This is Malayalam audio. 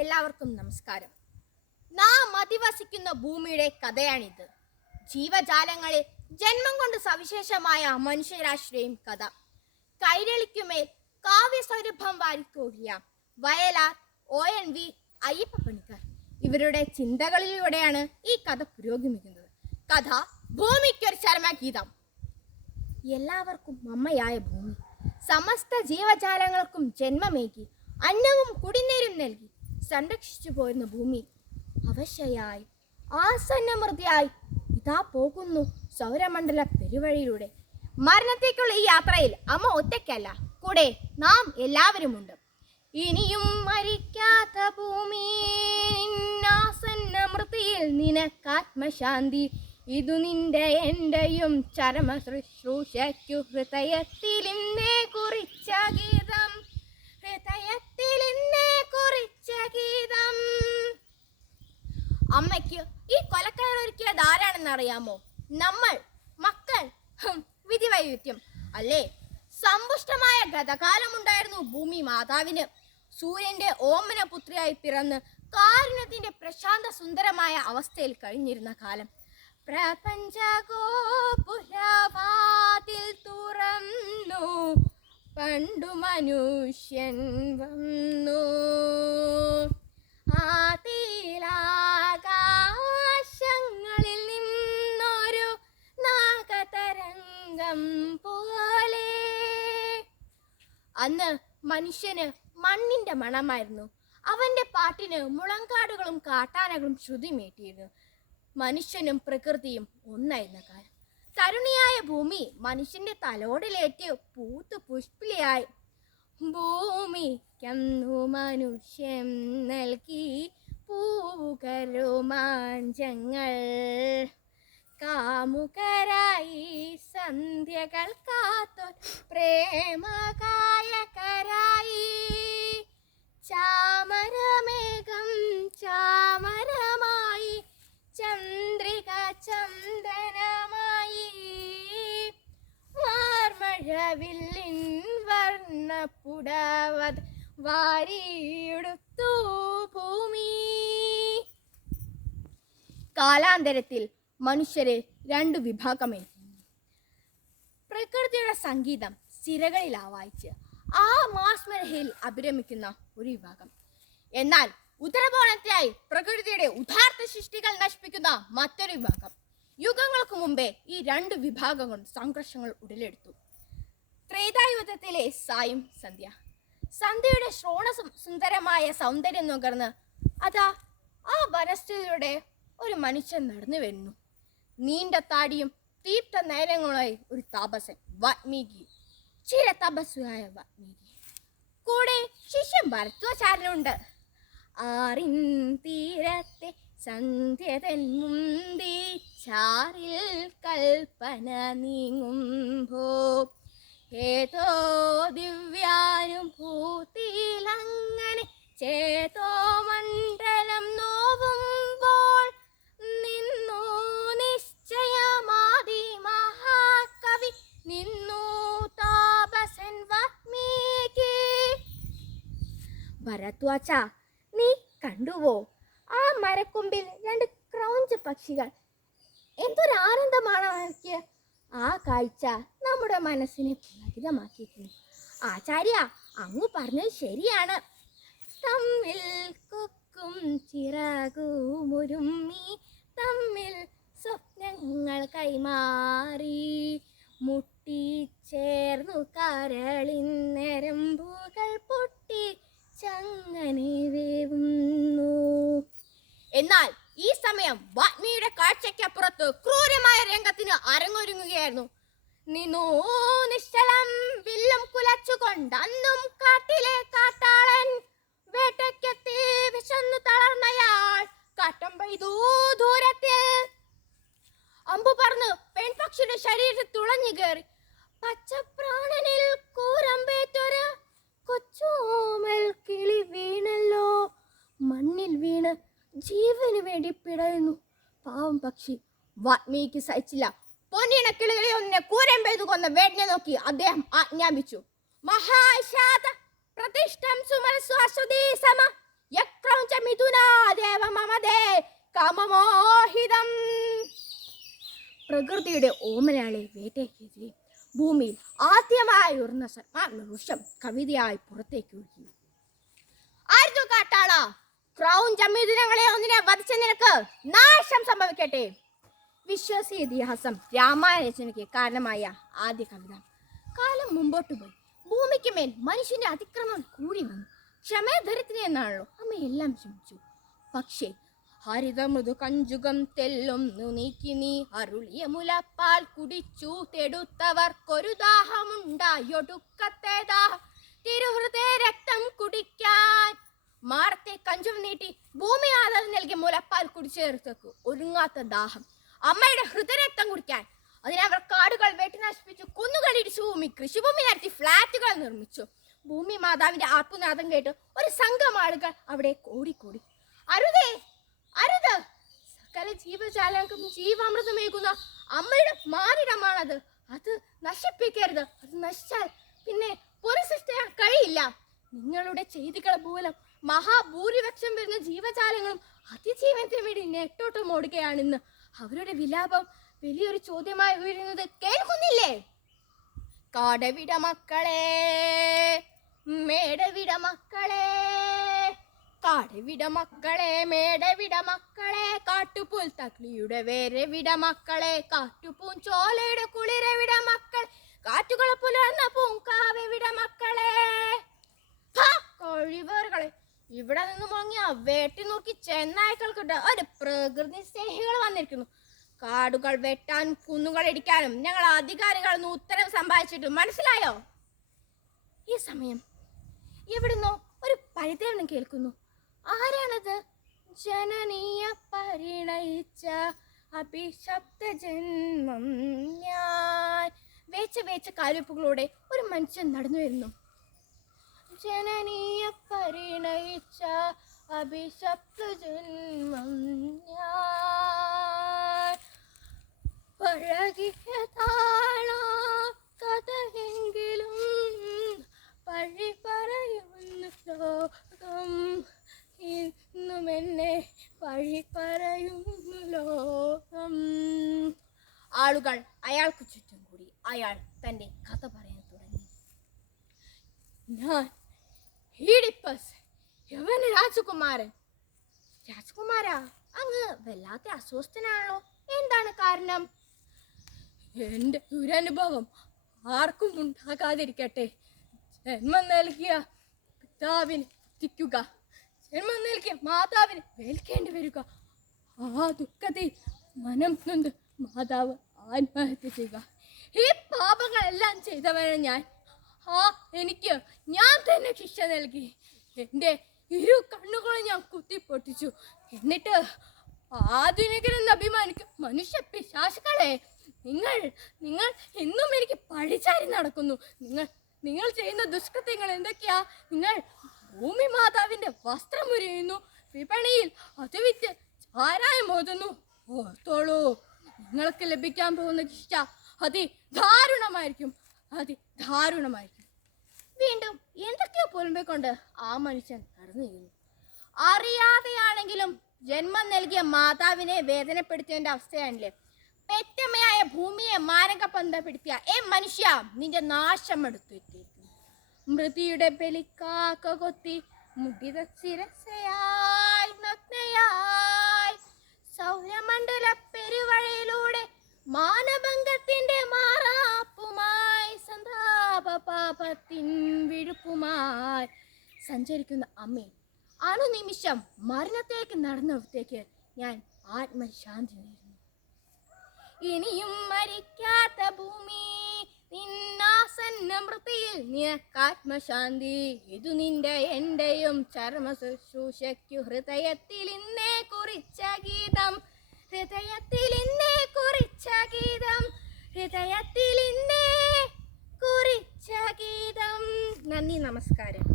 എല്ലാവർക്കും നമസ്കാരം. നാം അധിവസിക്കുന്ന ഭൂമിയുടെ കഥയാണിത്. ജീവജാലങ്ങളിൽ ജന്മം കൊണ്ട് സവിശേഷമായ മനുഷ്യരാശിയുടെയും കഥ. കൈരളിക്കുമേൽ കാവ്യസൗരഭം വാരിക്കോരിയ വയലാർ, ONV, അയ്യപ്പ പണിക്കർ ഇവരുടെ ചിന്തകളിലൂടെയാണ് ഈ കഥ പുരോഗമിക്കുന്നത്. കഥ ഭൂമിക്കൊരു ചരമഗീതം. എല്ലാവർക്കും അമ്മയായ ഭൂമി സമസ്ത ജീവജാലങ്ങൾക്കും ജന്മമേകി അന്നവും കുടിനീരും നൽകി സംരക്ഷിച്ചു പോരുന്ന ഭൂമി അവശയായി ആസന്നമൃതിയായി ഇതാ പോകുന്നു സൗരമണ്ഡല പെരുവഴിയിലൂടെ. മരണത്തേക്കുള്ള ഈ യാത്രയിൽ അമ്മ ഒറ്റയ്ക്കല്ല, കൂടെ നാം എല്ലാവരുമുണ്ട്. ഇനിയും മരിക്കാത്ത ഭൂമി ആസന്നമൃതിയിൽ നിനക്കാത്മശാന്തി, ഇതു നിന്റെ എന്റെയും ചരമ ശുശ്രൂഷയ്ക്കു ഹൃദയത്തിലിന്നേ കുറിച്ച ഗീതം, ഹൃദയത്തിലിന്നേ കുറിച്ച ഗീതം. അമ്മയ്ക്ക് ഈ കൊലക്കയറൊരുക്കിയത് ആരാണെന്ന് അറിയാമോ? നമ്മൾ മക്കൾ. വിധിവൈവിധ്യം അല്ലേ? സമ്പുഷ്ടമായ ഗതകാലമുണ്ടായിരുന്നു ഭൂമി മാതാവിന്. സൂര്യന്റെ ഓമന പുത്രിയായി പിറന്ന് കാരുണ്യത്തിന്റെ പ്രശാന്ത സുന്ദരമായ അവസ്ഥയിൽ കഴിഞ്ഞിരുന്ന കാലം. പ്രപഞ്ചഗോപുരവാതിൽ തുറന്നു പണ്ടു മനുഷ്യൻ വന്നു, ആകാശങ്ങളിൽ നിന്നൊരു നാഗതരംഗം പോലെ. അന്ന് മനുഷ്യന് മണ്ണിന്റെ മണമായിരുന്നു. അവന്റെ പാട്ടിന് മുളങ്കാടുകളും കാട്ടാനകളും ശ്രുതിമേറ്റിയിരുന്നു. മനുഷ്യനും പ്രകൃതിയും ഒന്നായിരുന്ന കാലം. തരുണിയായ ഭൂമി മനുഷ്യന്റെ തലോടിലേറ്റ് പൂത്തു പുഷ്പിളിയായി. ഭൂമിക്കന്നു മനുഷ്യൻ നൽകി പൂകരോമാഞ്ചങ്ങൾ, കാമുകരായി സന്ധ്യകൾ കാത്തൊ പ്രേമകായകരായി. ചാമരമേഘം ചാമരമായി, ചന്ദ്രിക ചന്ദനമായി, വാർമഴവില്ലിൻ വർണ്ണപ്പുടവത് വാരിയെടുത്തു ഭൂമി. കാലാന്തരത്തിൽ മനുഷ്യരെ രണ്ടു വിഭാഗമായി. പ്രകൃതിയുടെ സംഗീതം സിരകളിൽ ആവായിച്ച് ആ മാസ്മരഹയിൽ അഭിരമിക്കുന്ന ഒരു വിഭാഗം. എന്നാൽ ഉത്തരകോണത്തിലായി പ്രകൃതിയുടെ ഉദാർത്ഥ സൃഷ്ടികൾ നശിപ്പിക്കുന്ന മറ്റൊരു വിഭാഗം. യുഗങ്ങൾക്ക് മുമ്പേ ഈ രണ്ട് വിഭാഗങ്ങൾ സംഘർഷങ്ങൾ ഉടലെടുത്തു. ത്രേതായുഗത്തിലെ സായും സന്ധ്യ. സന്ധ്യയുടെ ശ്രോണ സുന്ദരമായ സൗന്ദര്യം നുകർന്ന് അതാ ആ വനസ്ഥിതിയുടെ ഒരു മനുഷ്യൻ നടന്നു വരുന്നു. നീണ്ട താടിയും തീപ്ത നയനങ്ങളുമായി ഒരു താപസൻ, വാൽമീകി, ചിര തപസ്വിയായ വാൽമീകി. കൂടെ ശിഷ്യൻ ഭരദ്വാചാര്യനുണ്ട്. ആറിൻ തീരത്തെ സന്ധ്യതൻ മുന്തി ചാറിൽ കൽപ്പന നീങ്ങുമ്പോ, ഏതോ ദിവ്യാനുഭൂതിയിലങ്ങനെ ചേതോ മണ്ഡലം നോവുമ്പോൾ നിന്നു നിശ്ചയമാതി മഹാകവി, നിന്നു താപസൻ വാൽമീകി. ഭരദ്വാജ, നീ കണ്ടുവോ ആ മരക്കൊമ്പിൽ രണ്ട് ക്രൗഞ്ച് പക്ഷികൾ? എന്തൊരാനന്ദമാണ് അവർക്ക്! ആ കാഴ്ച നമ്മുടെ മനസ്സിനെ പുളകിതമാക്കിയിരിക്കുന്നു. ആചാര്യ, അങ്ങ് പറഞ്ഞത് ശരിയാണ്. തമ്മിൽ കൊക്കും ചിറകുമൊരുമ്മി, തമ്മിൽ സ്വപ്നങ്ങൾ കൈമാറി, മുട്ടിച്ചേർന്നു കരളിൻ നരമ്പുകൾ പൊട്ടി ചങ്ങനെ വേവുന്നു. എന്നാൽ ഈ സമയം വാൽമീകിയുടെ കാഴ്ചയ്ക്കപ്പുറത്ത് ക്രൂരമായ രംഗത്തിന് അരങ്ങൊരുങ്ങുകയായിരുന്നു. നിന്നു നിശ്ചലം വില്ലും കുലച്ചുകൊണ്ട് അന്നും കാട്ടിലെ കാട്ടാളൻ, വേട്ടയ്ക്കെത്തി വിശന്നു തളർന്നയാൾ കാട്ടം പെയ്തു ദൂരത്തിൽ. അമ്പു പറന്ന് പെൺപക്ഷിയുടെ ശരീരത്തിൽ തുളഞ്ഞു കയറി. പച്ചപ്രാണനിൽ കൂരമ്പേറ്റൊരു കൊച്ചോമൽ കിളി വീണല്ലോ. മണ്ണിൽ വീണ് ജീവന് വേണ്ടി പിടയുന്നു പാവം പക്ഷി. വാൽമീകിക്ക് സഹിച്ചില്ല. പൊന്നിണ കിളികളെ ഒന്നിനെ കൂരമ്പെയ്തു കൊന്ന വേടനെ നോക്കി അദ്ദേഹം ആജ്ഞാപിച്ചു. മഹാശാത പ്രതിഷ്ഠം സുമനസ്വാസുദീ സമ യക്രൗഞ്ച കാമമോഹിതം. പ്രകൃതിയുടെ ഓമനയാളെ വേട്ടയ്ക്കെതിരെ ഭൂമിയിൽ ആദ്യമായി ഉയർന്ന സന്മാർഗവൃക്ഷം കവിതയായി പുറത്തേക്ക് ഒഴുകി. ആയിരുന്നു കാട്ടാള, ക്രൗൺ ജമ്മിദിനങ്ങളെ ഒന്നിനെ വധിച്ച നിനക്ക് നാശം സംഭവിക്കട്ടെ. വിശ്വാസി ഇതിഹാസം രാമായണ രചനയ്ക്ക് കാരണമായ ആദ്യ കവിത. കാലം മുമ്പോട്ട് പോയി. ഭൂമിക്ക് മേൽ മനുഷ്യന്റെ അതിക്രമം കൂടി വന്നു. ക്ഷമേധരത്തിന് എന്നാണല്ലോ അമ്മ എല്ലാം ക്ഷമിച്ചു. പക്ഷേ ഹരിത മൃദു കഞ്ചുകം തെല്ലൊന്നു നീക്കി നീ അരുളിയ മുലപ്പാൽ കുടിച്ചു തെടുത്തവർക്കൊരു ദാഹമുണ്ടായൊടുക്കത്തെ ദാഹം തിരുഹൃദയ രക്തം കുടിക്കാൻ. മാറത്തെ കഞ്ചും നീട്ടി ഭൂമി ആദാനം നൽകിയ മുലപ്പാൽ കുടിച്ചേർത്തക്ക് ഒരുങ്ങാത്ത ദാഹം അമ്മയുടെ ഹൃദയരക്തം കുടിക്കാൻ. അതിനവർ കാടുകൾ വെട്ടി നശിപ്പിച്ചു, കുന്നുകളിടിച്ചു, ഭൂമി കൃഷിഭൂമി നടത്തി ഫ്ലാറ്റുകൾ നിർമ്മിച്ചു. ഭൂമി മാതാവിന്റെ ആർപ്പുനാദം കേട്ട് ഒരു സംഘം ആളുകൾ അവിടെ കൂടിക്കൂടി. അരുതേ, അരുത്! സകല ജീവജാലങ്ങൾക്കും ജീവാമൃതമേകുന്ന അമ്മയുടെ മാനിടമാണത്. അത് നശിപ്പിക്കരുത്. അത് നശിച്ചാൽ പിന്നെ പുനഃസൃഷ്ടിക്കാൻ കഴിയില്ല. നിങ്ങളുടെ ചെയ്തികൾ മൂലം മഹാഭൂരിപക്ഷം വരുന്ന ജീവജാലങ്ങളും അതിജീവനത്തിന് വേണ്ടി നെട്ടോട്ടം ഓടുകയാണെന്ന് അവരുടെ വിലാപം വലിയൊരു ചോദ്യമായി ഉയരുന്നത് കേൾക്കുന്നില്ലേ? കാടവിട മക്കളെ, മേടവിട മക്കളെ, കാടവിട മക്കളെ, മേടവിട മക്കളെ, കാട്ടുപുൽ തക്ലിയുടെ വേരവിട മക്കളെ, കാട്ടുപൂൻ ചോലയുടെ കുളിരവിട മക്കൾ, കാറ്റുകളെ പുലർന്ന പൂങ്കാവിട മക്കളെ. കഴിവേറുകളെ, ഇവിടെ നിന്ന് മുങ്ങിയ വേട്ടി നോക്കി ചെന്നായ്ക്കൾക്കിട്ട് ഒരു പ്രകൃതി സ്നേഹികൾ വന്നിരിക്കുന്നു. കാടുകൾ വെട്ടാനും കുന്നുകൾ ഇടിക്കാനും ഞങ്ങൾ അധികാരികൾ ഉത്തരവ് സമ്പാദിച്ചിട്ട് മനസ്സിലായോ? ഈ സമയം എവിടുന്നോ ഒരു പരിദേവനം കേൾക്കുന്നു. ആരാണത്? ജനനീയ പരിണയിച്ച അഭിശപ്ത ജന്മം ഞാൻ. വേച്ച വേച്ച കാൽവെപ്പുകളോടെ ഒരു മനുഷ്യൻ നടന്നു വരുന്നു. ജനനീയ പരിണയിച്ച അഭിശപ്ത ജന്മം ഞാൻ. പഴകിയതാണോ കഥയെങ്കിലും പഴി പറയുന്നു ലോകം. ഇന്നും എന്നെ പഴി പറയുന്നു ലോകം. ആളുകൾ അയാൾക്ക് ചുറ്റും കൂടി. അയാൾ തന്റെ കഥ പറയാൻ തുടങ്ങി. ഞാൻ ഈഡിപ്പസ്, യവന രാജകുമാരൻ. രാജകുമാരാ, അങ്ങ് വല്ലാത്ത അസ്വസ്ഥനാണല്ലോ. എന്താണ് കാരണം? എന്റെ ദുരനുഭവം ആർക്കും ഉണ്ടാകാതിരിക്കട്ടെ. ജന്മം നൽകിയ പിതാവിന് എത്തിക്കുക, ജന്മം നൽകിയ മാതാവിന് വേൽക്കേണ്ടി വരിക. ആ ദുഃഖത്തിൽ മനം നൊന്ത് മാതാവ് ആത്മഹത്യ ചെയ്യുക. ഈ പാപങ്ങളെല്ലാം ചെയ്തവനെ എനിക്ക് ഞാൻ തന്നെ ശിക്ഷ നൽകി. എൻ്റെ ഇരു കണ്ണുകളും ഞാൻ കുത്തിപ്പൊട്ടിച്ചു. എന്നിട്ട് ആധുനികരെന്ന് അഭിമാനിക്കും മനുഷ്യ പിശാചുക്കളെ, നിങ്ങൾ നിങ്ങൾ ഇന്നും എനിക്ക് പഴിചാരി നടക്കുന്നു. നിങ്ങൾ ചെയ്യുന്ന ദുഷ്കൃത്യങ്ങൾ എന്തൊക്കെയാ? നിങ്ങൾ ഭൂമി മാതാവിന്റെ വസ്ത്രം ഉരിയുന്നു, വിപണിയിൽ അത് വിറ്റ് ചാരായം ഓതുന്നു. ഓർത്തോളൂ, നിങ്ങൾക്ക് ലഭിക്കാൻ പോകുന്ന ശിക്ഷ അതിദാരുണമായിരിക്കും, അതിദാരുണമായിരിക്കും. വീണ്ടും എന്തൊക്കെയോ പുലമ്പിക്കൊണ്ട് ആ മനുഷ്യൻ നടന്നു ചെയ്യുന്നു. അറിയാതെയാണെങ്കിലും ജന്മം നൽകിയ മാതാവിനെ വേദനപ്പെടുത്തേണ്ട അവസ്ഥയാണല്ലേ. പെറ്റമ്മയായ ഭൂമിയെ മാരകബന്ധപ്പെടുത്തിയ മനുഷ്യ, നിന്റെ നാശം എടുത്തെത്തിയിരിക്കുന്നു. മൃതിയുടെ ബലിക്കാക്ക കൊത്തി മുടിത ശിരസയായി നഗ്നയായി സൗരമണ്ഡല പെരുവഴിയിലൂടെ മാനഭംഗത്തിന്റെ മാറാപ്പുമായി സന്താപപാപത്തിൻ വിഴുപ്പുമായി സഞ്ചരിക്കുന്ന അമ്മേ, അനുനിമിഷം മരണത്തേക്ക് നടന്നിടത്തേക്ക് ഞാൻ ആത്മശാന്തി നേരുന്നു. ഇനിയും മരിക്കാത്ത ഭൂമി, നിന്നാസന്ന മൃതിയിൽ നിനക്കാത്മശാന്തി. ഇതു നിന്റെ എന്റെയും ചർമ്മ ശുശ്രൂഷയ്ക്കു ഹൃദയത്തിൽ ഇന്നേ കുറിച്ച ഗീതം, ഹൃദയത്തിൽ ഇന്നേ കുറിച്ച ഗീതം, ഹൃദയത്തിൽ ഇന്നേ കുറിച്ച ഗീതം. നന്ദി, നമസ്കാരം.